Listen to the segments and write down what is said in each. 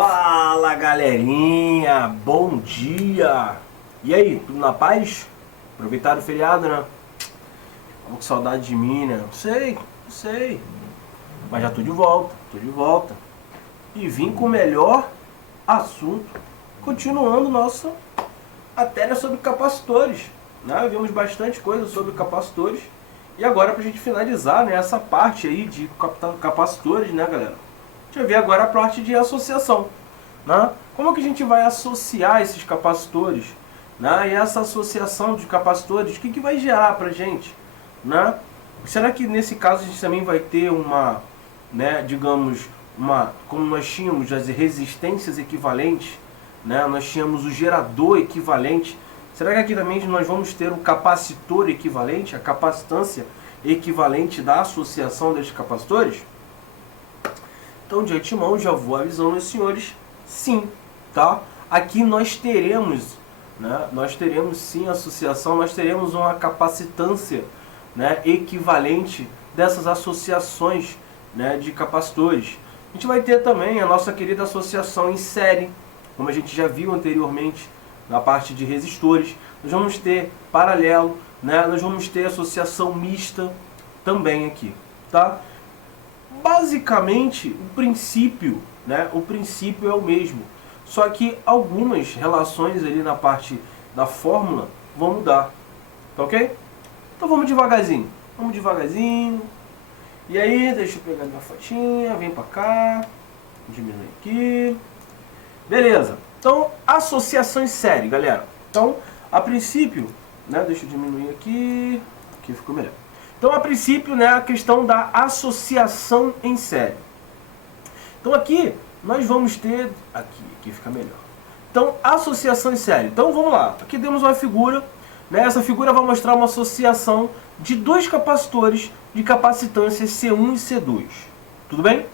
Fala galerinha, bom dia! E aí, tudo na paz? Aproveitaram o feriado, né? Tava com saudade de mim, né? Sei. Mas já tô de volta. E vim com o melhor assunto, continuando nossa matéria sobre capacitores, né? Vimos bastante coisa sobre capacitores. E agora, pra gente finalizar, né, essa parte aí de capacitores, né, galera? A gente vai ver agora a parte de associação, né? Como que a gente vai associar esses capacitores, né? E essa associação de capacitores, o que vai gerar pra gente, né? Será que nesse caso a gente também vai ter uma, né, digamos, como nós tínhamos as resistências equivalentes, né? Nós tínhamos o gerador equivalente. Será que aqui também nós vamos ter o capacitor equivalente, a capacitância equivalente da associação desses capacitores? Então, de antemão, já vou avisando os senhores, sim, tá? Aqui nós teremos, né? Nós teremos sim associação, nós teremos uma capacitância, né, equivalente dessas associações, né, de capacitores. A gente vai ter também a nossa querida associação em série, como a gente já viu anteriormente na parte de resistores. Nós vamos ter paralelo, né? Nós vamos ter associação mista também aqui, tá? Basicamente, o princípio, né? O princípio é o mesmo, só que algumas relações ali na parte da fórmula vão mudar, tá ok? Então vamos devagarzinho. E aí, deixa eu pegar minha fotinha, vem pra cá, diminui aqui. Beleza. Então, associação em série, galera. Então, a princípio, né, deixa eu diminuir aqui ficou melhor. Então, a princípio, né, a questão da associação em série. Então, aqui nós vamos ter, aqui fica melhor. Então, associação em série. Então, vamos lá. Aqui temos uma figura, né? Essa figura vai mostrar uma associação de dois capacitores de capacitância C1 e C2. Tudo bem?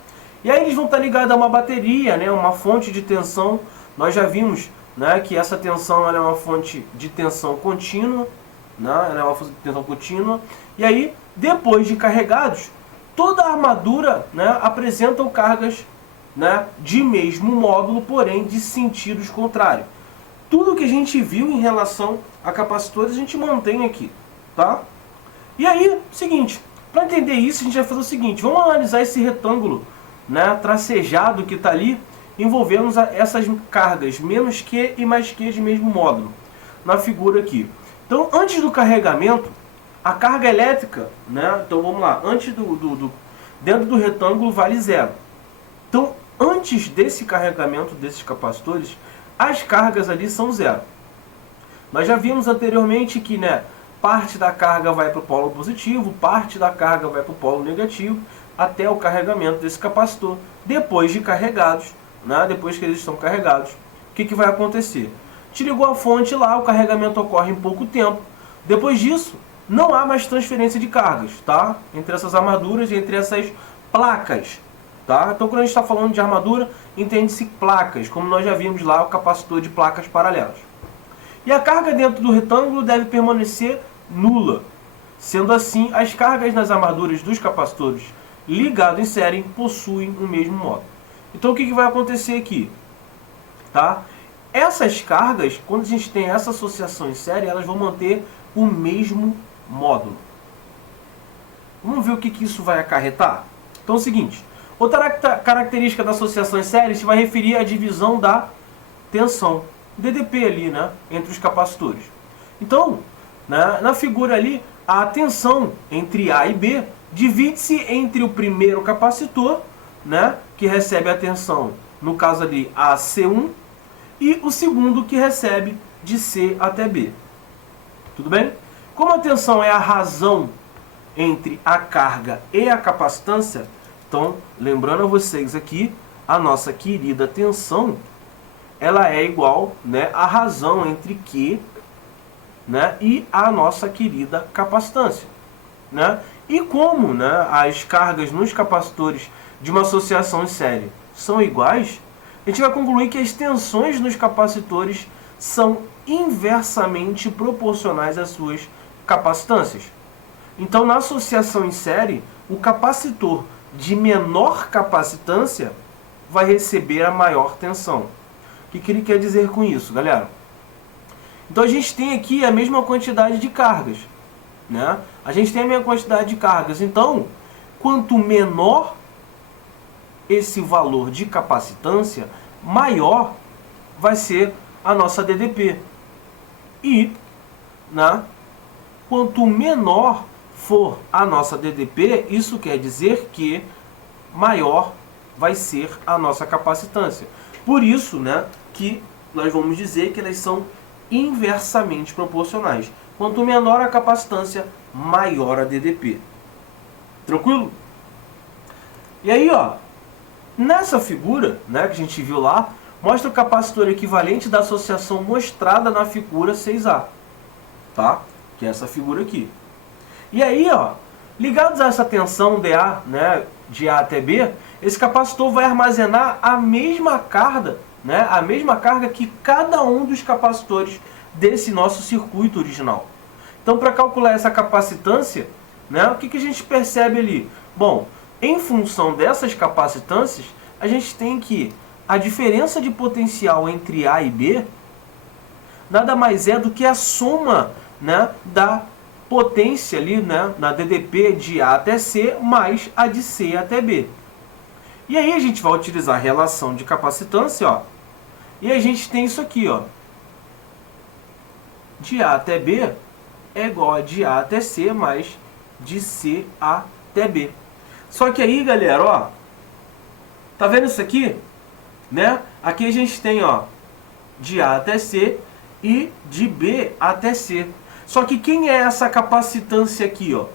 E aí eles vão estar ligados a uma bateria, né, uma fonte de tensão. Nós já vimos, né, que essa tensão ela é uma fonte de tensão contínua, né, ela é uma fonte de tensão contínua. E aí, depois de carregados, toda a armadura, né, apresenta cargas, né, de mesmo módulo, porém de sentidos contrários. Tudo que a gente viu em relação a capacitores a gente mantém aqui, tá? E aí, seguinte, para entender isso a gente vai fazer o seguinte: vamos analisar esse retângulo, né, tracejado que está ali, envolvendo essas cargas menos Q e mais Q de mesmo módulo, na figura aqui. Então, antes do carregamento, a carga elétrica, né, então vamos lá, dentro do retângulo vale zero. Então, antes desse carregamento desses capacitores, as cargas ali são zero. Nós já vimos anteriormente que, né, parte da carga vai para o polo positivo, parte da carga vai para o polo negativo, até o carregamento desse capacitor. Depois de carregados, né, depois que eles estão carregados, o que vai acontecer? Te ligou a fonte lá, o carregamento ocorre em pouco tempo. Depois disso, não há mais transferência de cargas, tá? Entre essas armaduras, entre essas placas, tá? Então, quando a gente está falando de armadura, entende-se placas, como nós já vimos lá, o capacitor de placas paralelas. E a carga dentro do retângulo deve permanecer nula. Sendo assim, as cargas nas armaduras dos capacitores ligados em série possuem o mesmo módulo. Então, o que vai acontecer aqui? Tá? Essas cargas, quando a gente tem essa associação em série, elas vão manter o mesmo módulo. Vamos ver o que isso vai acarretar? Então é o seguinte: outra característica da associação em série se vai referir à divisão da tensão, DDP ali, né, entre os capacitores. Então, né, na figura ali, a tensão entre A e B divide-se entre o primeiro capacitor, né, que recebe a tensão, no caso ali, a C1, e o segundo que recebe de C até B. Tudo bem? Como a tensão é a razão entre a carga e a capacitância, então, lembrando a vocês aqui, a nossa querida tensão, ela é igual, né, à razão entre Q, né, e a nossa querida capacitância, né? E como, né, as cargas nos capacitores de uma associação em série são iguais, a gente vai concluir que as tensões nos capacitores são inversamente proporcionais às suas capacitâncias. Então, na associação em série, o capacitor de menor capacitância vai receber a maior tensão. O que ele quer dizer com isso, galera? Então a gente tem aqui a mesma quantidade de cargas, né? A gente tem a mesma quantidade de cargas. Então, quanto menor esse valor de capacitância, maior vai ser a nossa DDP. E, né, quanto menor for a nossa DDP, isso quer dizer que maior vai ser a nossa capacitância. Por isso, né, que nós vamos dizer que elas são inversamente proporcionais. Quanto menor a capacitância, maior a DDP. Tranquilo? E aí, ó, nessa figura, né, que a gente viu lá, mostra o capacitor equivalente da associação mostrada na figura 6A, tá? Que é essa figura aqui. E aí, ó, ligados a essa tensão DA, né, de A até B, esse capacitor vai armazenar a mesma carga, né, a mesma carga que cada um dos capacitores desse nosso circuito original. Então, para calcular essa capacitância, né, o que a gente percebe ali? Bom, em função dessas capacitâncias, a gente tem que a diferença de potencial entre A e B nada mais é do que a soma, né, da potência ali, né, na DDP de A até C mais a de C até B. E aí a gente vai utilizar a relação de capacitância, ó, e a gente tem isso aqui, ó, de A até B é igual a de A até C mais de C até B. Só que aí, galera, ó, tá vendo isso aqui? Né? Aqui a gente tem, ó, de A até C e de B até C. Só que quem é essa capacitância aqui, ó?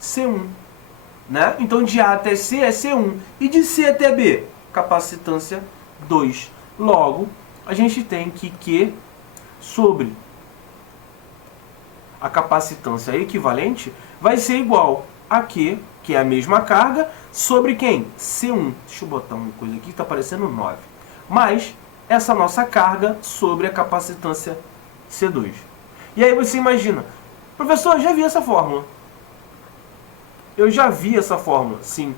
C1. Né? Então de A até C é C1. E de C até B? Capacitância 2. Logo, a gente tem que Q sobre a capacitância equivalente vai ser igual a Q, que é a mesma carga, sobre quem? C1. Deixa eu botar uma coisa aqui que está aparecendo 9. Mais essa nossa carga sobre a capacitância C2. E aí você imagina, professor, eu já vi essa fórmula. Eu já vi essa fórmula, sim.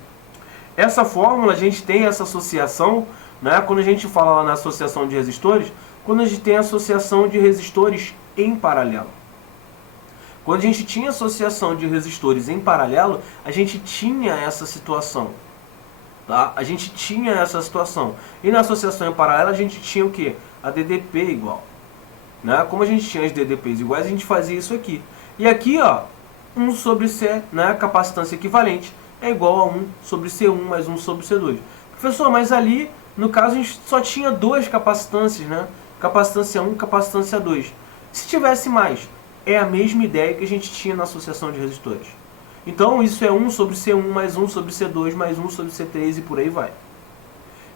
Essa fórmula, a gente tem essa associação, né, quando a gente fala lá na associação de resistores, quando a gente tem a associação de resistores em paralelo. Quando a gente tinha associação de resistores em paralelo, a gente tinha essa situação. Tá? A gente tinha essa situação. E na associação em paralelo, a gente tinha o quê? A DDP igual. Né? Como a gente tinha as DDPs iguais, a gente fazia isso aqui. E aqui, ó, 1 sobre C, né, capacitância equivalente, é igual a 1 sobre C1 mais 1 sobre C2. Professor, mas ali, no caso, a gente só tinha duas capacitâncias, né? Capacitância 1 e capacitância 2. Se tivesse mais, é a mesma ideia que a gente tinha na associação de resistores. Então, isso é 1 sobre C1 mais 1 sobre C2 mais 1 sobre C3 e por aí vai.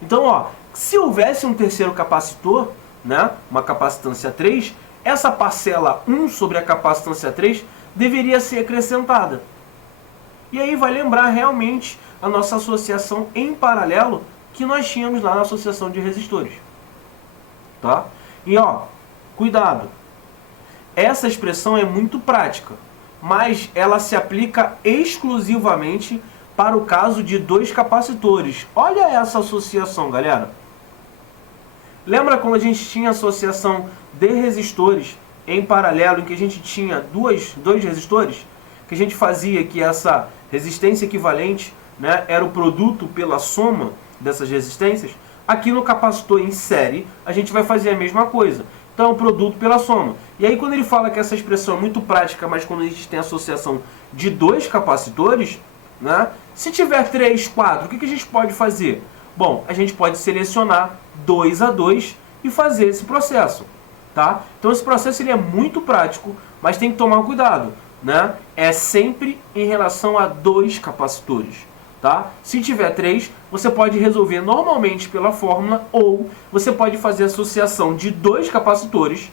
Então, ó, se houvesse um terceiro capacitor, né, uma capacitância 3, essa parcela 1 sobre a capacitância 3 deveria ser acrescentada. E aí vai lembrar realmente a nossa associação em paralelo que nós tínhamos lá na associação de resistores. Tá? E ó, cuidado. Essa expressão é muito prática, mas ela se aplica exclusivamente para o caso de dois capacitores. Olha essa associação, galera. Lembra quando a gente tinha associação de resistores em paralelo, em que a gente tinha dois resistores? Que a gente fazia que essa resistência equivalente, né, era o produto pela soma dessas resistências. Aqui no capacitor em série, a gente vai fazer a mesma coisa. Então, o produto pela soma. E aí, quando ele fala que essa expressão é muito prática, mas quando a gente tem associação de dois capacitores, né, se tiver 3, 4, o que a gente pode fazer? Bom, a gente pode selecionar 2 a 2 e fazer esse processo. Tá? Então, esse processo ele é muito prático, mas tem que tomar cuidado. Né? É sempre em relação a dois capacitores. Tá? Se tiver 3, você pode resolver normalmente pela fórmula, ou você pode fazer associação de dois capacitores.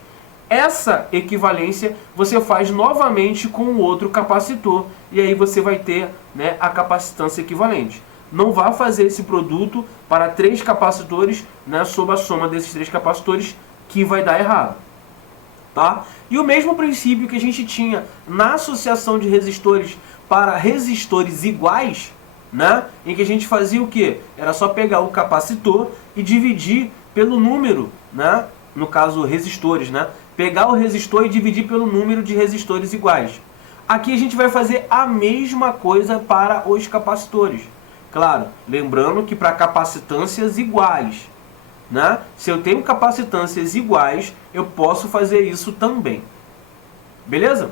Essa equivalência você faz novamente com o outro capacitor, e aí você vai ter, né, a capacitância equivalente. Não vá fazer esse produto para 3 capacitores, né, sob a soma desses 3 capacitores, que vai dar errado. Tá? E o mesmo princípio que a gente tinha na associação de resistores para resistores iguais, né, em que a gente fazia o quê? Era só pegar o capacitor e dividir pelo número, né, no caso resistores, né, pegar o resistor e dividir pelo número de resistores iguais. Aqui a gente vai fazer a mesma coisa para os capacitores. Claro, lembrando que para capacitâncias iguais, né, se eu tenho capacitâncias iguais, eu posso fazer isso também. Beleza?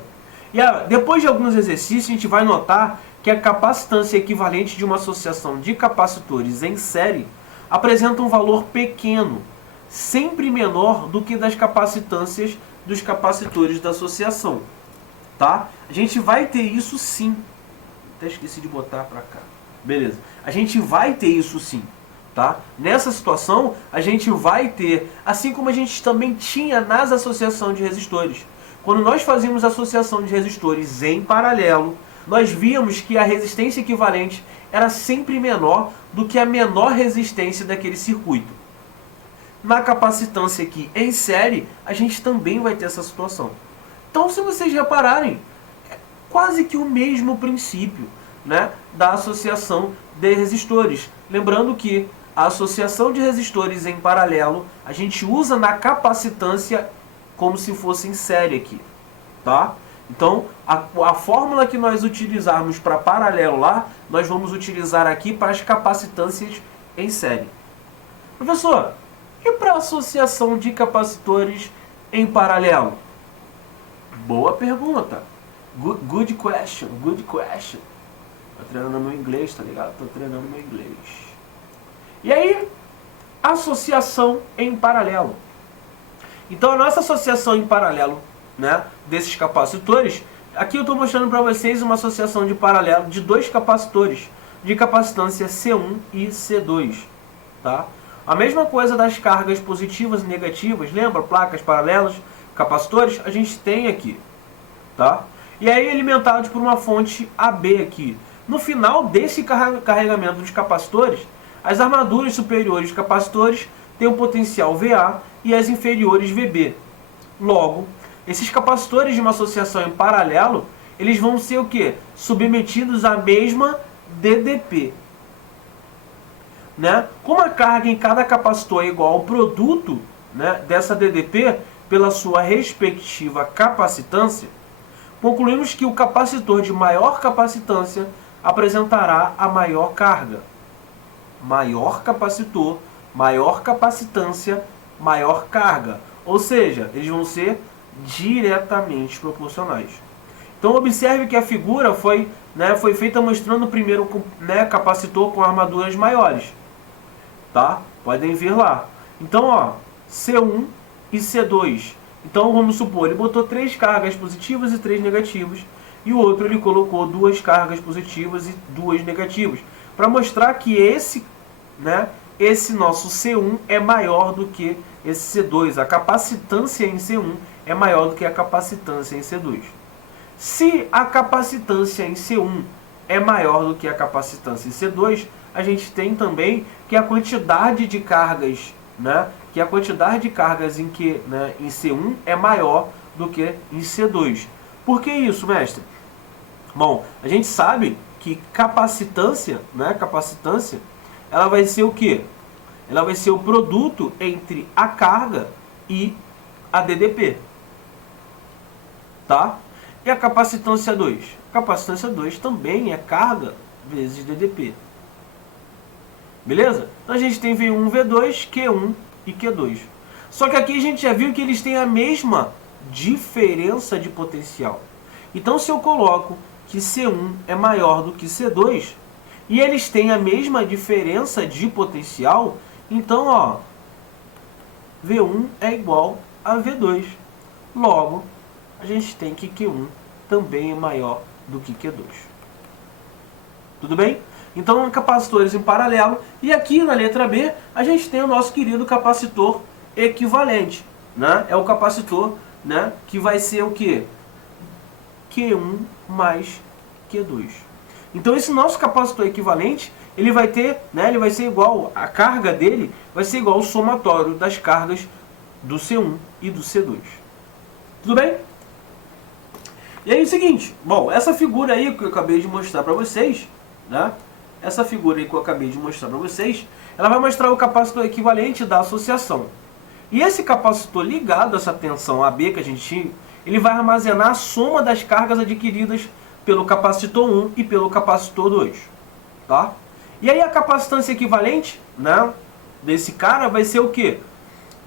E depois de alguns exercícios, a gente vai notar que a capacitância equivalente de uma associação de capacitores em série apresenta um valor pequeno, sempre menor do que das capacitâncias dos capacitores da associação. Tá? A gente vai ter isso sim. Até esqueci de botar para cá. Beleza. A gente vai ter isso sim. Tá? Nessa situação, a gente vai ter, assim como a gente também tinha nas associações de resistores. Quando nós fazíamos associação de resistores em paralelo, nós víamos que a resistência equivalente era sempre menor do que a menor resistência daquele circuito. Na capacitância aqui em série, a gente também vai ter essa situação. Então, se vocês repararem, é quase que o mesmo princípio, né, da associação de resistores. Lembrando que a associação de resistores em paralelo, a gente usa na capacitância como se fosse em série aqui, tá? Então, a fórmula que nós utilizarmos para paralelo lá, nós vamos utilizar aqui para as capacitâncias em série. Professor, e para a associação de capacitores em paralelo? Boa pergunta. Good question, good question. Tô treinando meu inglês, tá ligado? Tô treinando meu inglês. E aí, associação em paralelo. Então, a nossa associação em paralelo, né, desses capacitores, aqui eu estou mostrando para vocês uma associação de paralelo de dois capacitores, de capacitância C1 e C2. Tá? A mesma coisa das cargas positivas e negativas, lembra? Placas paralelas, capacitores, a gente tem aqui. Tá? E aí, alimentados por uma fonte AB aqui. No final desse carregamento dos capacitores, as armaduras superiores dos capacitores têm um potencial VA e as inferiores VB. Logo, esses capacitores de uma associação em paralelo, eles vão ser o quê? Submetidos à mesma DDP. Né? Como a carga em cada capacitor é igual ao produto, né, dessa DDP pela sua respectiva capacitância, concluímos que o capacitor de maior capacitância apresentará a maior carga. Maior capacitor, maior capacitância, maior carga. Ou seja, eles vão ser diretamente proporcionais. Então observe que a figura foi feita mostrando o primeiro, né, capacitor com armaduras maiores. Tá? Podem ver lá. Então, ó, C1 e C2. Então vamos supor, ele botou 3 cargas positivas e 3 negativas. E o outro ele colocou 2 cargas positivas e 2 negativas. Para mostrar que esse nosso C1 é maior do que esse C2. A capacitância em C1 é maior do que a capacitância em C2. Se a capacitância em C1 é maior do que a capacitância em C2, a gente tem também que a quantidade de cargas, em C1 é maior do que em C2. Por que isso, mestre? Bom, a gente sabe que capacitância, ela vai ser o quê? Ela vai ser o produto entre a carga e a DDP. Tá? E a capacitância 2? A capacitância 2 também é carga vezes DDP. Beleza? Então a gente tem V1, V2, Q1 e Q2. Só que aqui a gente já viu que eles têm a mesma diferença de potencial. Então se eu coloco que C1 é maior do que C2 e eles têm a mesma diferença de potencial, então ó, V1 é igual a V2. Logo, a gente tem que Q1 também é maior do que Q2. Tudo bem? Então, capacitores em paralelo. E aqui na letra B, a gente tem o nosso querido capacitor equivalente. Né? É o capacitor, né, que vai ser o quê? Q1 mais Q2. Então, esse nosso capacitor equivalente, ele vai ter, ele vai ser igual, a carga dele vai ser igual ao somatório das cargas do C1 e do C2. Tudo bem? E aí é o seguinte, bom, essa figura aí que eu acabei de mostrar para vocês, né, essa figura aí que eu acabei de mostrar para vocês, ela vai mostrar o capacitor equivalente da associação. E esse capacitor ligado a essa tensão AB que a gente tinha, ele vai armazenar a soma das cargas adquiridas pelo capacitor 1 e pelo capacitor 2. Tá? E aí a capacitância equivalente, né, desse cara vai ser o quê?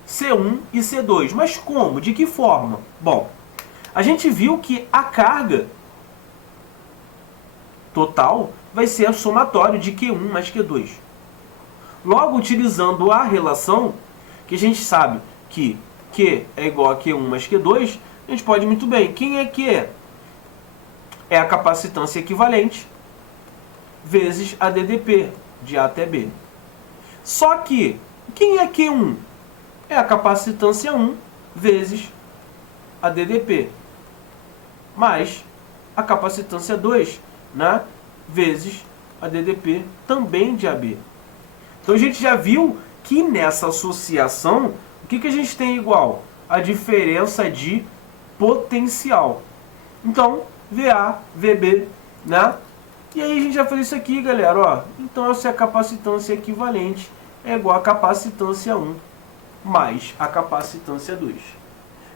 C1 e C2. Mas como? De que forma? Bom, a gente viu que a carga total vai ser o somatório de Q1 mais Q2. Logo, utilizando a relação, que a gente sabe que Q é igual a Q1 mais Q2, a gente pode muito bem. Quem é Q? É a capacitância equivalente vezes a DDP, de A até B. Só que, quem é Q1? É a capacitância 1 vezes a DDP, mais a capacitância 2, né, vezes a DDP, também de AB. Então a gente já viu que nessa associação, o que a gente tem igual? A diferença de potencial. Então, VA, VB, né? E aí a gente já fez isso aqui, galera, ó. Então essa é a capacitância equivalente, é igual a capacitância 1 mais a capacitância 2.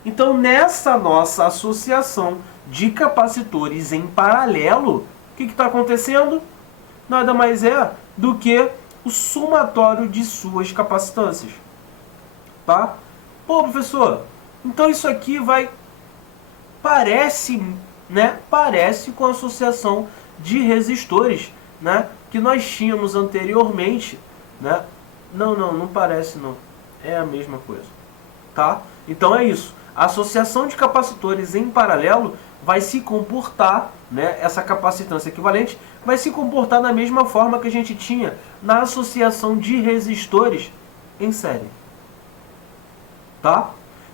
Então, nessa nossa associação de capacitores em paralelo, o que está acontecendo? Nada mais é do que o somatório de suas capacitâncias. Tá? Pô, professor, então isso aqui vai... Parece, né? Parece com a associação de resistores, né, que nós tínhamos anteriormente, né? Não parece não. É a mesma coisa. Tá? Então é isso. A associação de capacitores em paralelo vai se comportar, né, essa capacitância equivalente vai se comportar da mesma forma que a gente tinha na associação de resistores em série. Tá?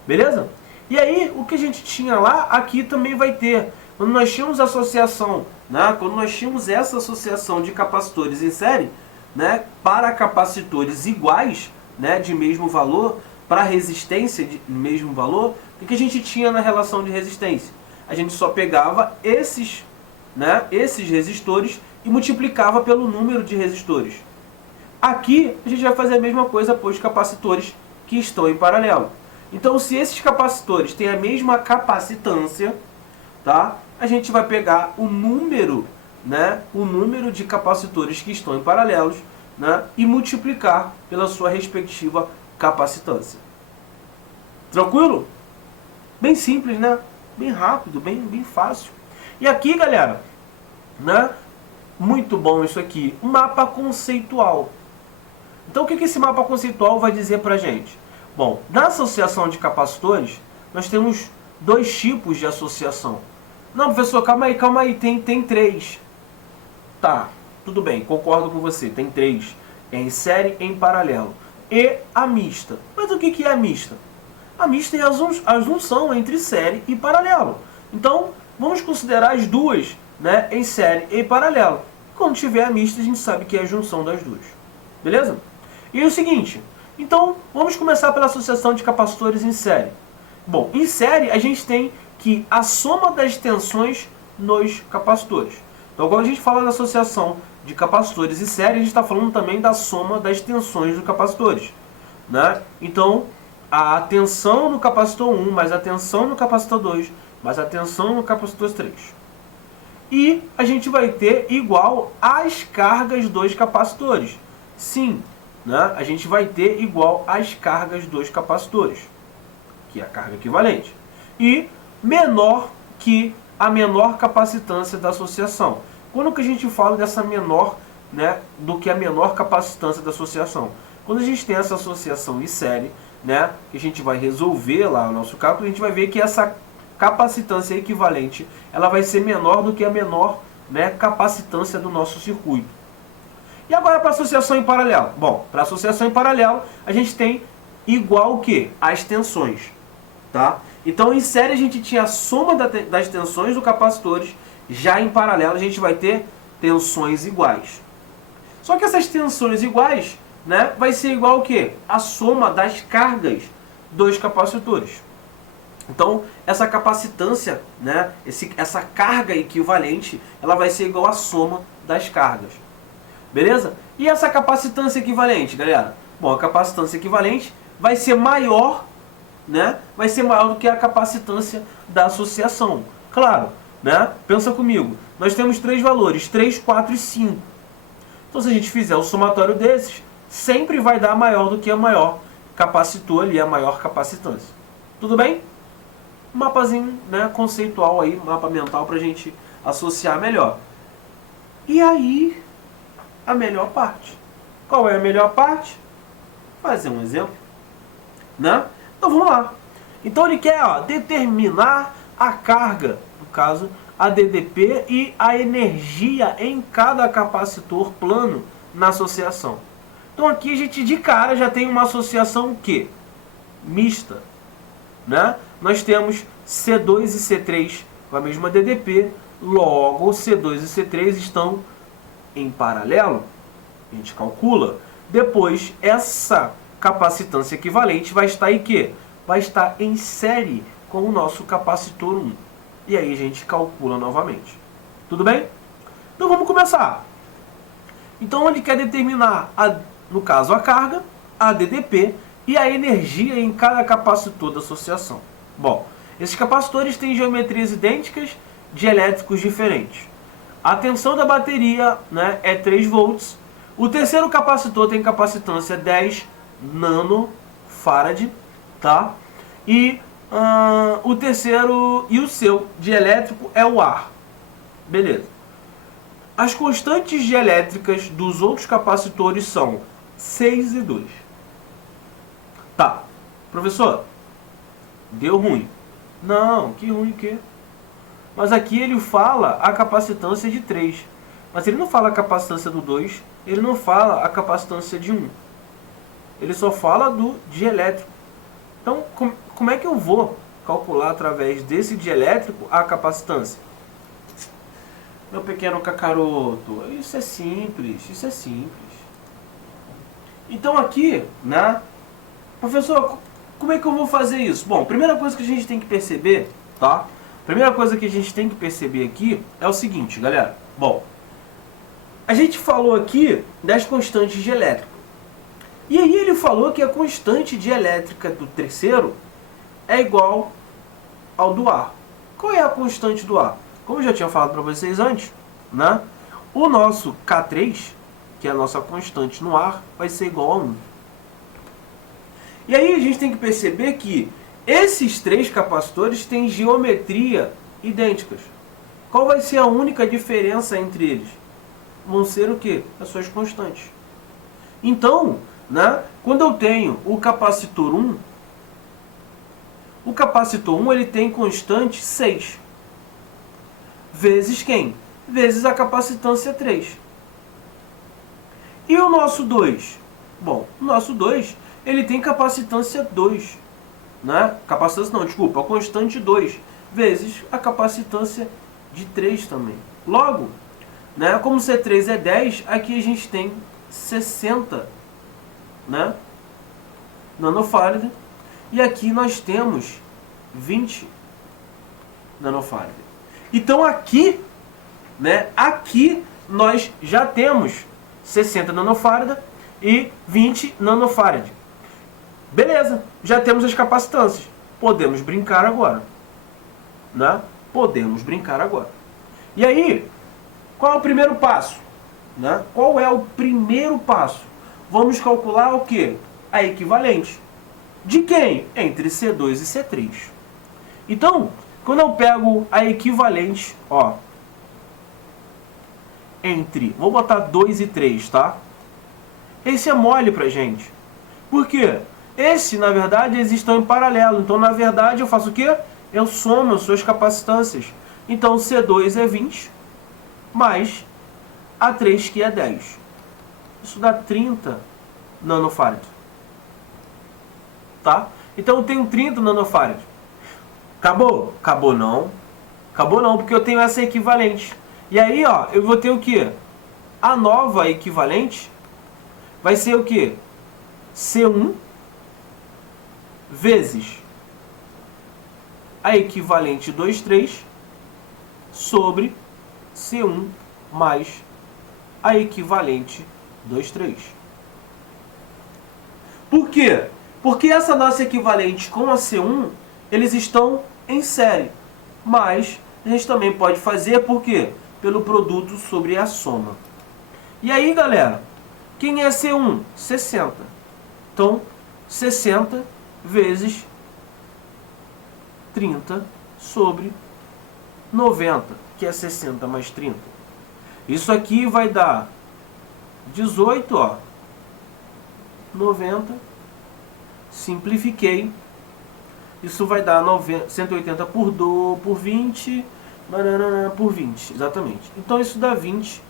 Beleza? E aí, o que a gente tinha lá, aqui também vai ter. Quando nós tínhamos associação, né, quando nós tínhamos essa associação de capacitores em série, né, para capacitores iguais, né, de mesmo valor, para resistência de mesmo valor, o que a gente tinha na relação de resistência? A gente só pegava esses, né, esses resistores e multiplicava pelo número de resistores. Aqui a gente vai fazer a mesma coisa para os capacitores que estão em paralelo. Então, se esses capacitores têm a mesma capacitância, tá, a gente vai pegar o número, né, o número de capacitores que estão em paralelos, né, e multiplicar pela sua respectiva capacitância. Tranquilo? Bem simples, né? Bem rápido, bem fácil. E aqui, galera, né, muito bom isso aqui, um mapa conceitual. Então, o que esse mapa conceitual vai dizer pra gente? Bom, na associação de capacitores, nós temos dois tipos de associação. Não, professor, calma aí, tem três. Tá, tudo bem, concordo com você, tem três. É em série e em paralelo. E a mista. Mas o que é a mista? A mista é a junção entre série e paralelo. Então, vamos considerar as duas, né, em série e paralelo. Quando tiver a mista, a gente sabe que é a junção das duas. Beleza? E o seguinte, então, vamos começar pela associação de capacitores em série. Bom, em série, a gente tem que a soma das tensões nos capacitores. Então, quando a gente fala da associação de capacitores em série, a gente está falando também da soma das tensões dos capacitores, né? Então, a tensão no capacitor 1, mais a tensão no capacitor 2, mais a tensão no capacitor 3. E a gente vai ter igual às cargas dos capacitores. Sim, né? A gente vai ter igual às cargas dos capacitores, que é a carga equivalente. E menor que a menor capacitância da associação. Quando que a gente fala dessa menor, né, do que a menor capacitância da associação? Quando a gente tem essa associação em série, né, que a gente vai resolver lá o nosso cálculo, a gente vai ver que essa capacitância equivalente, ela vai ser menor do que a menor, né, capacitância do nosso circuito. E agora para a associação em paralelo? Bom, para a associação em paralelo, a gente tem igual o quê? As tensões. Tá? Então, em série, a gente tinha a soma das tensões dos capacitores. Já em paralelo, a gente vai ter tensões iguais. Só que essas tensões iguais, né, vai ser igual o quê? A soma das cargas dos capacitores. Então, essa capacitância, né, essa carga equivalente, ela vai ser igual à soma das cargas. Beleza? E essa capacitância equivalente, galera? Bom, a capacitância equivalente vai ser maior, né? Vai ser maior do que a capacitância da associação. Claro, né? Pensa comigo. Nós temos três valores, 3, 4 e 5. Então, se a gente fizer o somatório desses, sempre vai dar maior do que a maior capacitor ali, a maior capacitância. Tudo bem? Mapazinho, né, conceitual aí, mapa mental para a gente associar melhor. E aí, a melhor parte. Qual é a melhor parte? Fazer um exemplo, né? Então vamos lá. Então ele quer, ó, determinar a carga, no caso, a DDP e a energia em cada capacitor plano na associação. Então aqui a gente de cara já tem uma associação o quê? Mista, né? Nós temos C2 e C3 com a mesma DDP, logo C2 e C3 estão em paralelo, a gente calcula. Depois essa capacitância equivalente vai estar em quê? Vai estar em série com o nosso capacitor 1. E aí a gente calcula novamente. Tudo bem? Então vamos começar. Então ele quer determinar, no caso, a carga, a DDP e a energia em cada capacitor da associação. Bom, esses capacitores têm geometrias idênticas de elétricos diferentes. A tensão da bateria, né, é 3 volts. O terceiro capacitor tem capacitância 10 nanofarad, tá? E o terceiro e o seu de elétrico é o ar. Beleza. As constantes dielétricas dos outros capacitores são 6 e 2. Tá. Professor, deu ruim. Não, que ruim que. Mas aqui ele fala a capacitância de 3. Mas ele não fala a capacitância do 2, ele não fala a capacitância de 1. Ele só fala do dielétrico. Então, como é que eu vou calcular através desse dielétrico a capacitância? Meu pequeno cacaroto, isso é simples, isso é simples. Então aqui, né? Professor, como é que eu vou fazer isso? Bom, primeira coisa que a gente tem que perceber, tá? Primeira coisa que a gente tem que perceber aqui é o seguinte, galera. Bom, a gente falou aqui das constantes de elétrico. E aí ele falou que a constante dielétrica do terceiro é igual ao do ar. Qual é a constante do ar? Como eu já tinha falado para vocês antes, né? O nosso K3, que é a nossa constante no ar, vai ser igual a 1. E aí a gente tem que perceber que esses três capacitores têm geometria idênticas. Qual vai ser a única diferença entre eles? Vão ser o quê? As suas constantes. Então, né, quando eu tenho o capacitor 1, o capacitor 1 ele tem constante 6. Vezes quem? Vezes a capacitância 3. E o nosso 2? Bom, o nosso 2 ele tem capacitância 2. Né? Capacitância não, desculpa, a constante 2 vezes a capacitância de 3 também. Logo, né, como C3 é 10, aqui a gente tem 60, né, nanofarad, e aqui nós temos 20 nanofarad. Então aqui, né, aqui nós já temos 60 nanofarad e 20 nanofarad. Beleza, já temos as capacitâncias. Podemos brincar agora. Né? Podemos brincar agora. E aí, qual é o primeiro passo? Né? Qual é o primeiro passo? Vamos calcular o quê? A equivalente. De quem? Entre C2 e C3. Então, quando eu pego a equivalente, ó, entre, vou botar 2 e 3, tá? Esse é mole pra gente. Por quê? Esse, na verdade, eles estão em paralelo. Então, na verdade, eu faço o quê? Eu somo as suas capacitâncias. Então, C2 é 20, mais A3, que é 10. Isso dá 30 nanofarad. Tá? Então, eu tenho 30 nanofarad. Acabou? Acabou não. Acabou não, porque eu tenho essa equivalente. E aí, ó, eu vou ter o quê? A nova equivalente vai ser o quê? C1 vezes a equivalente 2,3 sobre C1 mais a equivalente 2,3. Por quê? Porque essa nossa equivalente com a C1, eles estão em série. Mas a gente também pode fazer, por quê? Pelo produto sobre a soma. E aí, galera, quem é C1? 60. Então, 60 vezes 30 sobre 90, que é 60 mais 30. Isso aqui vai dar 18, ó. 90. Simplifiquei. Isso vai dar 180 por 20, por 20, exatamente. Então isso dá 20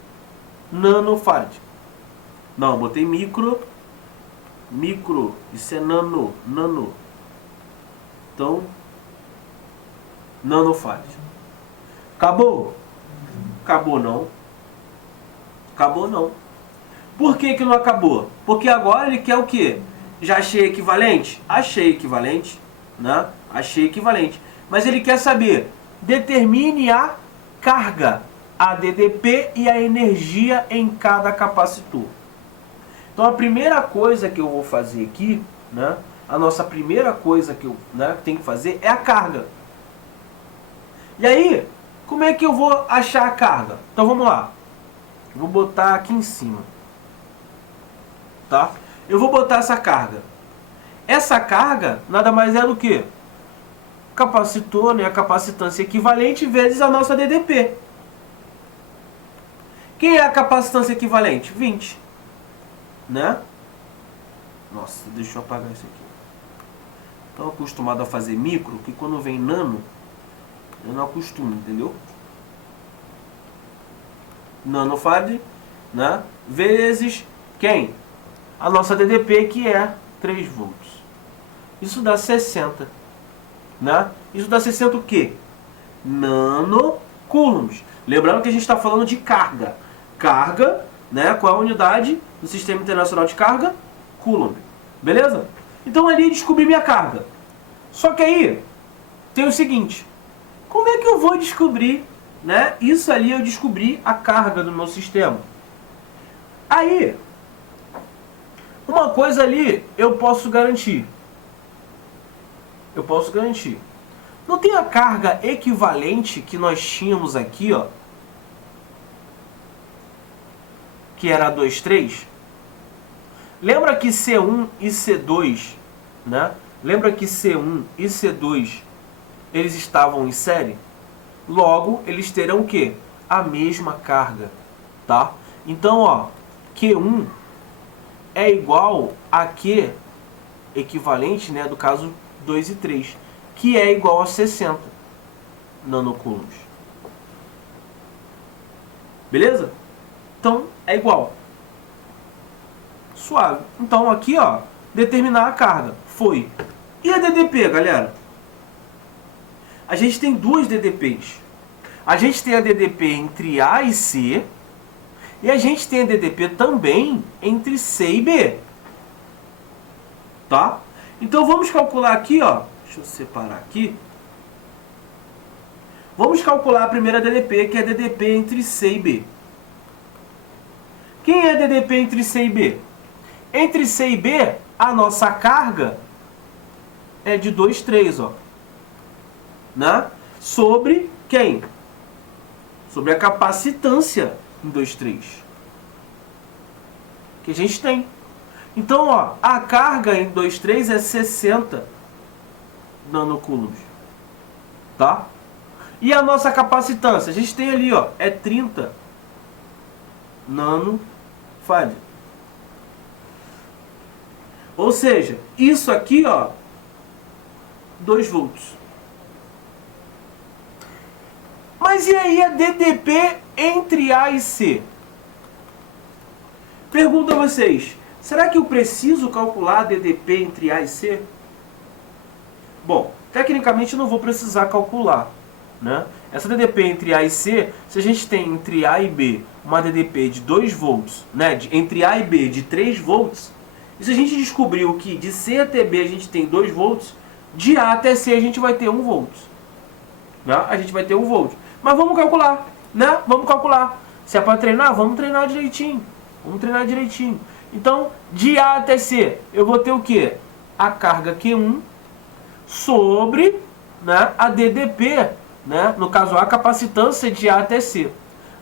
nanofarad. Não, botei micro, isso é nano. Então, nanofarad. Acabou? Acabou não. Acabou não. Por que que não acabou? Porque agora ele quer o quê? Já achei equivalente? Achei equivalente, né? Achei equivalente. Mas ele quer saber, determine a carga, a DDP e a energia em cada capacitor. Então a primeira coisa que eu vou fazer aqui, né? A nossa primeira coisa que eu tenho que fazer é a carga. E aí, como é que eu vou achar a carga? Então vamos lá. Vou botar aqui em cima. Tá? Eu vou botar essa carga. Essa carga nada mais é do que capacitor, né? A capacitância equivalente vezes a nossa DDP. Quem é a capacitância equivalente? 20. Né? Nossa, deixa eu apagar isso aqui. Estou acostumado a fazer micro, que quando vem nano, eu não acostumo, entendeu? Nanofarad, né? Vezes quem? A nossa DDP, que é 3 volts. Isso dá 60. Né? Isso dá 60 o quê? Nanocoulombs. Lembrando que a gente está falando de carga. Carga, né? Qual é a unidade do Sistema Internacional de Carga? Coulomb. Beleza? Então ali descobri minha carga. Só que aí tem o seguinte. Como é que eu vou descobrir, né? Isso ali eu descobri a carga do meu sistema. Aí, uma coisa ali eu posso garantir. Não tem a carga equivalente que nós tínhamos aqui, ó, que era 2,3? Lembra que C1 e C2, né? Lembra que C1 e C2 eles estavam em série? Logo, eles terão o quê? A mesma carga, tá? Então, ó, Q1 é igual a Q equivalente, né, do caso 2 e 3, que é igual a 60 nanocoulombs. Beleza? Então, é igual. Suave. Então, aqui, ó, determinar a carga. Foi. E a DDP, galera? A gente tem duas DDPs. A gente tem a DDP entre A e C. E a gente tem a DDP também entre C e B. Tá? Então vamos calcular aqui, ó. Deixa eu separar aqui. Vamos calcular a primeira DDP, que é a DDP entre C e B. Quem é a DDP entre C e B? Entre C e B, a nossa carga é de 2,3, ó. Né? Sobre quem? Sobre a capacitância em 2,3 que a gente tem. Então, ó, a carga em 2,3 é 60 nanocoulombs. Tá? E a nossa capacitância? A gente tem ali, ó, é 30 nanofarad. Ou seja, isso aqui, ó, 2 volts. Mas e aí a DDP entre A e C? Pergunto a vocês, será que eu preciso calcular a DDP entre A e C? Bom, tecnicamente eu não vou precisar calcular, né? Essa DDP entre A e C, se a gente tem entre A e B uma DDP de 2 volts, né? Entre A e B de 3 volts, e se a gente descobriu que de C até B a gente tem 2 volts, de A até C a gente vai ter 1 volt. Né? A gente vai ter 1 volt. Mas vamos calcular, né? Vamos calcular. Se é para treinar, vamos treinar direitinho. Vamos treinar direitinho. Então, de A até C, eu vou ter o quê? A carga Q1 sobre, né, a DDP, né, no caso a capacitância de A até C.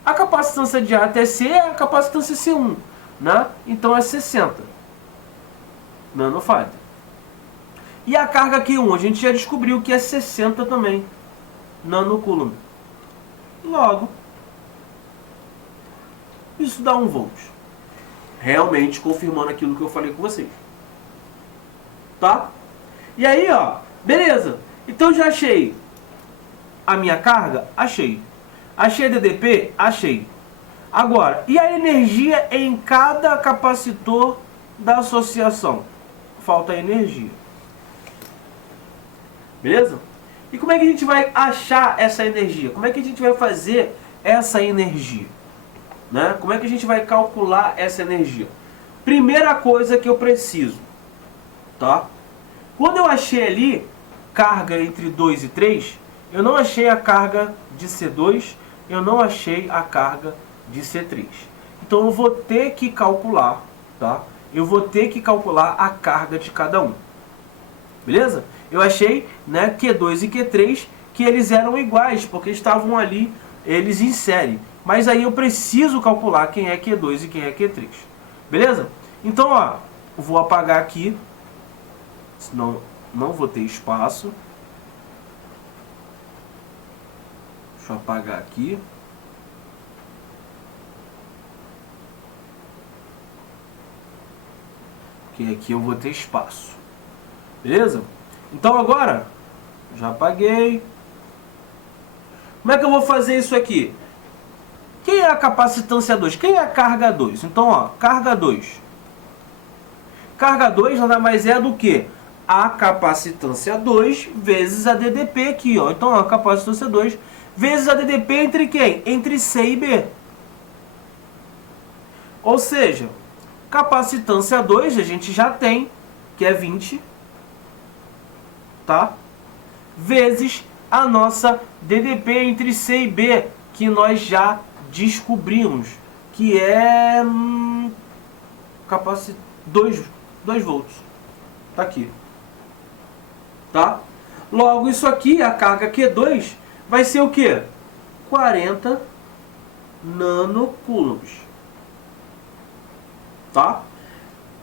A capacitância de A até C é a capacitância C1, né? Então é 60 nanofarad. E a carga Q1, a gente já descobriu que é 60 também nanocoulomb. Logo, isso dá 1 volt. Realmente confirmando aquilo que eu falei com vocês. Tá? E aí, ó, beleza. Então já achei a minha carga? Achei. Achei a DDP? Achei. Agora, e a energia em cada capacitor da associação? Falta energia. Beleza? E como é que a gente vai achar essa energia? Como é que a gente vai fazer essa energia? Né? Como é que a gente vai calcular essa energia? Primeira coisa que eu preciso, tá? Quando eu achei ali carga entre 2 e 3, eu não achei a carga de C2, eu não achei a carga de C3. Então eu vou ter que calcular, tá? Eu vou ter que calcular a carga de cada um. Beleza? Eu achei, né, Q2 e Q3 que eles eram iguais, porque estavam ali, eles em série. Mas aí eu preciso calcular quem é Q2 e quem é Q3. Beleza? Então, ó, eu vou apagar aqui, senão não vou ter espaço. Deixa eu apagar aqui. Porque aqui eu vou ter espaço. Beleza? Então agora, já apaguei. Como é que eu vou fazer isso aqui? Quem é a capacitância 2? Quem é a carga 2? Então, ó, carga 2. Carga 2 nada mais é do que a capacitância 2 vezes a DDP aqui, ó. Então, ó, a capacitância 2 vezes a DDP entre quem? Entre C e B. Ou seja, capacitância 2 a gente já tem, que é 20, tá? Vezes a nossa DDP entre C e B, que nós já descobrimos, que é 2 volts. Tá aqui. Tá? Logo, isso aqui, a carga Q2, vai ser o quê? 40 nanocoulombs. Tá?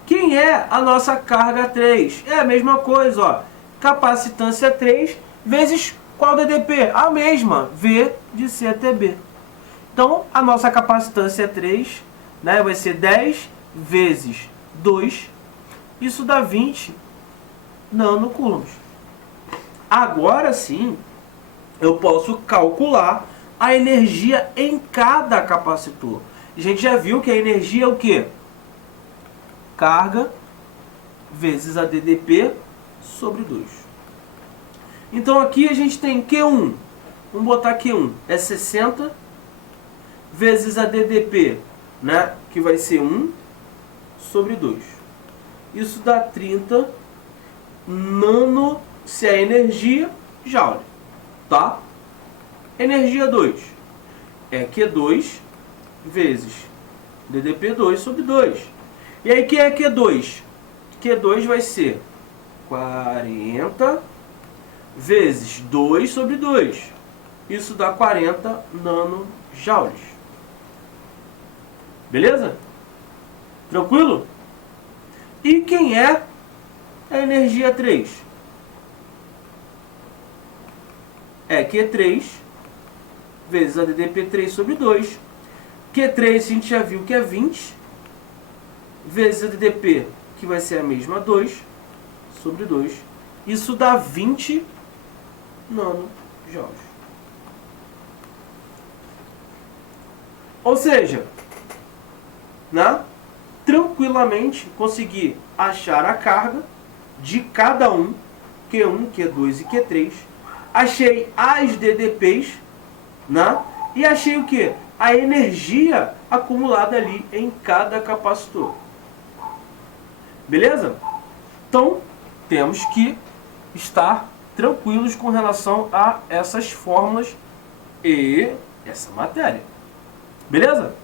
Quem é a nossa carga 3? É a mesma coisa, ó. Capacitância 3 vezes qual DDP? A mesma, V de C até B. Então, a nossa capacitância 3, né, vai ser 10 vezes 2. Isso dá 20 nanocoulombs. Agora sim, eu posso calcular a energia em cada capacitor. A gente já viu que a energia é o quê? Carga vezes a DDP sobre 2. Então aqui a gente tem Q1. Vamos botar Q1. É 60 vezes a DDP, né? Que vai ser 1 sobre 2. Isso dá 30 nano, se é energia, joule. Tá? Energia 2 é Q2 vezes DDP2 sobre 2. E aí, que é Q2? Q2 vai ser 40 vezes 2 sobre 2. Isso dá 40 nanojoules. Beleza? Tranquilo? E quem é a energia 3? É Q3 vezes a DDP3 sobre 2. Q3 a gente já viu que é 20 vezes a DDP, que vai ser a mesma 2 sobre 2. Isso dá 20 nanojoules. Ou seja, né, tranquilamente consegui achar a carga de cada um, Q1, Q2 e Q3. Achei as DDPs, né, e achei o que? A energia acumulada ali em cada capacitor. Beleza? Então, temos que estar tranquilos com relação a essas fórmulas e essa matéria. Beleza?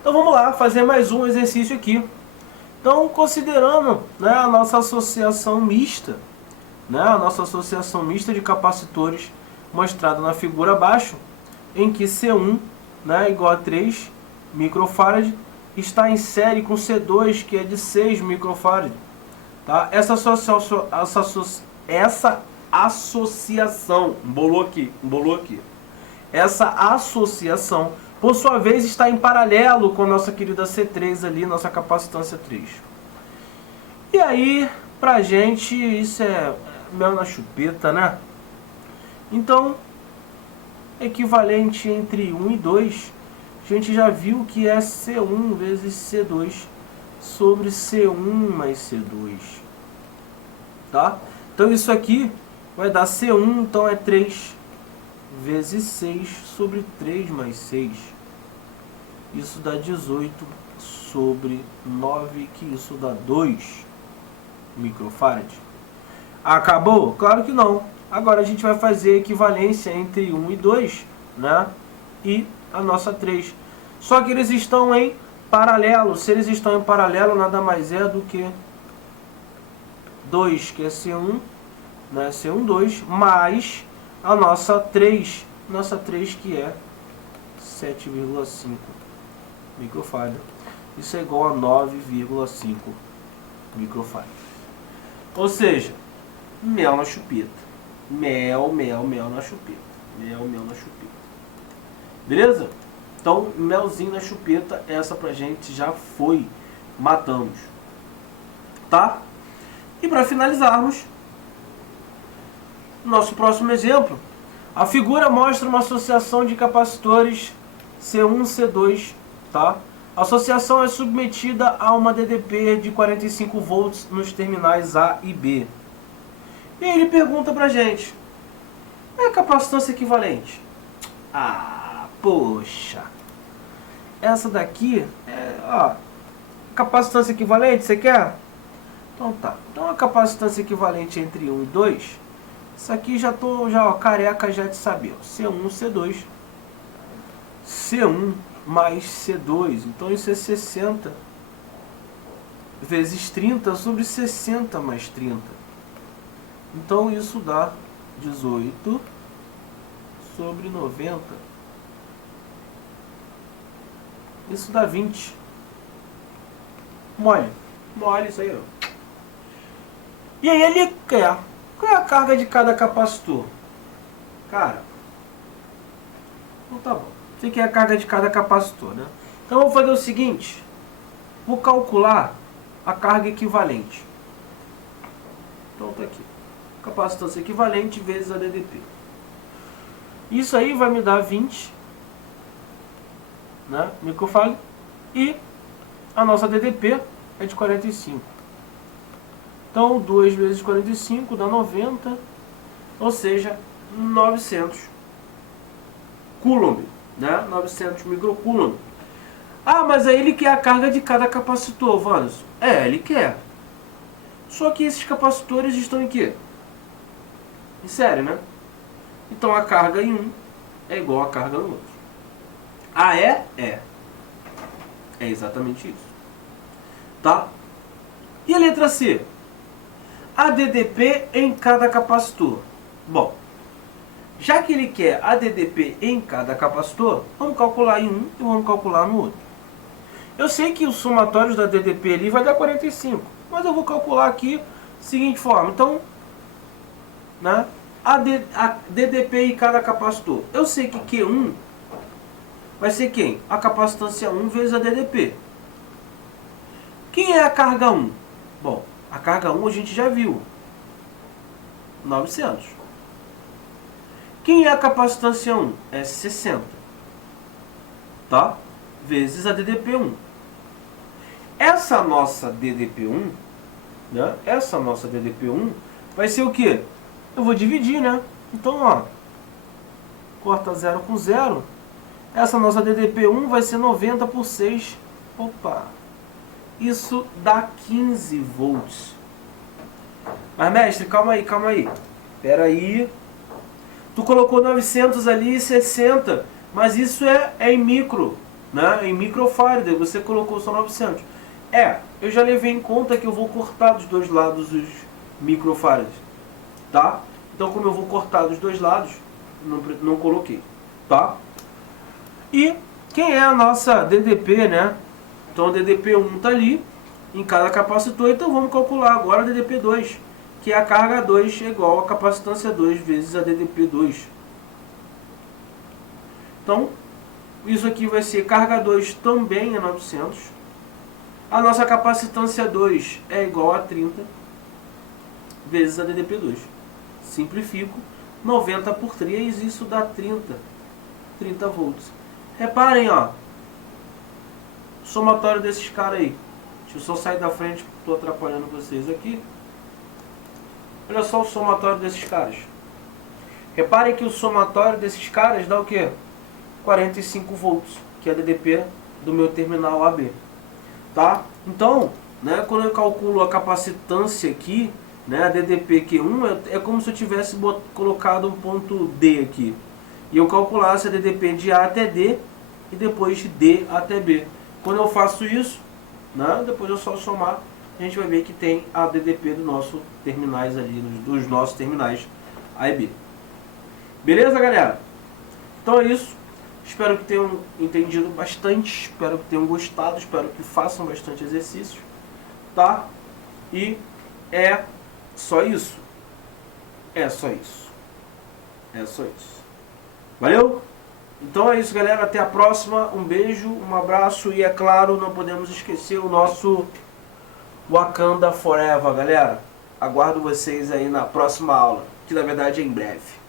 Então vamos lá, fazer mais um exercício aqui. Então, considerando, né, a nossa associação mista, né, a nossa associação mista de capacitores mostrada na figura abaixo, em que C1, né, igual a 3 microfarad, está em série com C2, que é de 6 microfarad. Tá? Essa associação, embolou aqui. Essa associação, por sua vez, está em paralelo com a nossa querida C3 ali, nossa capacitância 3. E aí, pra gente, isso é mel na chupeta, né? Então, equivalente entre 1 e 2, a gente já viu que é C1 vezes C2 sobre C1 mais C2. Tá? Então isso aqui vai dar C1, então é 3 vezes 6 sobre 3 mais 6. Isso dá 18 sobre 9, que isso dá 2 microfarad. Acabou? Claro que não. Agora a gente vai fazer a equivalência entre 1 e 2, né? E a nossa 3. Só que eles estão em paralelo. Se eles estão em paralelo, nada mais é do que 2, que é C1, né? C1, 2, mais a nossa 3. Nossa 3, que é 7,5 microfarad. Isso é igual a 9,5 microfarad. Ou seja, mel na chupeta. Mel na chupeta. Mel na chupeta. Beleza? Então, melzinho na chupeta, essa pra gente já foi. Matamos. Tá? E para finalizarmos, nosso próximo exemplo, a figura mostra uma associação de capacitores C1 C2, tá? A associação é submetida a uma DDP de 45 volts nos terminais A e B. E aí ele pergunta pra gente, é a capacitância equivalente? Ah, poxa. Essa daqui é, ó, capacitância equivalente, você quer? Então tá. Então a capacitância equivalente entre 1 e 2, isso aqui já tô careca já de saber. C1, C2. C1 mais C2. Então isso é 60 vezes 30 sobre 60 mais 30. Então isso dá 18 sobre 90. Isso dá 20. Mole isso aí, ó. E aí ele quer, qual é a carga de cada capacitor? Cara, então tá bom. Você quer a carga de cada capacitor, né? Então eu vou fazer o seguinte, vou calcular a carga equivalente. Então tá aqui, capacitância equivalente vezes a DDP. Isso aí vai me dar 20, né, microfarad, e a nossa DDP é de 45. Então 2 vezes 45 dá 90, ou seja, 900 coulomb, né? 900 microcoulomb. Ah, mas aí ele quer a carga de cada capacitor, Vanessa. É, ele quer. Só que esses capacitores estão em quê? Em série, né? Então a carga em um é igual a carga no outro. Ah, é? É. É exatamente isso. Tá? E a letra C? A DDP em cada capacitor. Bom, já que ele quer a DDP em cada capacitor, vamos calcular em um e vamos calcular no outro. Eu sei que os somatórios da DDP ali vai dar 45, mas eu vou calcular aqui da seguinte forma. Então, né, a DDP em cada capacitor. Eu sei que Q1 vai ser quem? A capacitância 1 vezes a DDP. Quem é a carga 1? Bom, a carga 1 a gente já viu. 900. Quem é a capacitância 1? É 60. Tá? Vezes a DDP1. Essa nossa DDP1, né? Essa nossa DDP1 vai ser o quê? Eu vou dividir, né? Então, ó, corta 0 com 0. Essa nossa DDP1 vai ser 90 por 6. Opa! Isso dá 15 volts. Mas, mestre, calma aí. Espera aí. Tu colocou 900 ali e 60, mas isso é em micro, né? Em microfarad, você colocou só 900. Eu já levei em conta que eu vou cortar dos dois lados os microfarads, tá? Então, como eu vou cortar dos dois lados, não coloquei, tá? E quem é a nossa DDP, né? Então, a DDP1 tá ali em cada capacitor, então vamos calcular agora a DDP2, que é a carga 2 é igual a capacitância 2 vezes a DDP2. Então, isso aqui vai ser carga 2 também é 900. A nossa capacitância 2 é igual a 30 vezes a DDP2. Simplifico. 90 por 3, isso dá 30 volts. Reparem, ó. Somatório desses caras aí. Deixa eu só sair da frente, porque estou atrapalhando vocês aqui. Olha só o somatório desses caras. Reparem que o somatório desses caras dá o quê? 45 volts, que é a DDP do meu terminal AB. Tá? Então, né, quando eu calculo a capacitância aqui, né, a DDP Q1, é como se eu tivesse colocado um ponto D aqui. E eu calculasse a DDP de A até D e depois de D até B. Quando eu faço isso, né, depois eu só somar, a gente vai ver que tem a DDP dos nossos terminais ali, dos nossos terminais A e B. Beleza, galera? Então é isso. Espero que tenham entendido bastante, espero que tenham gostado, espero que façam bastante exercício, tá? E é só isso. É só isso. É só isso. Valeu? Então é isso, galera. Até a próxima. Um beijo, um abraço e, é claro, não podemos esquecer o nosso Wakanda Forever, galera. Aguardo vocês aí na próxima aula, que na verdade é em breve.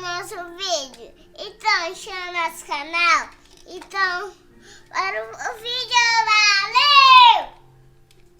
Nosso vídeo, então chama nosso canal, então para o vídeo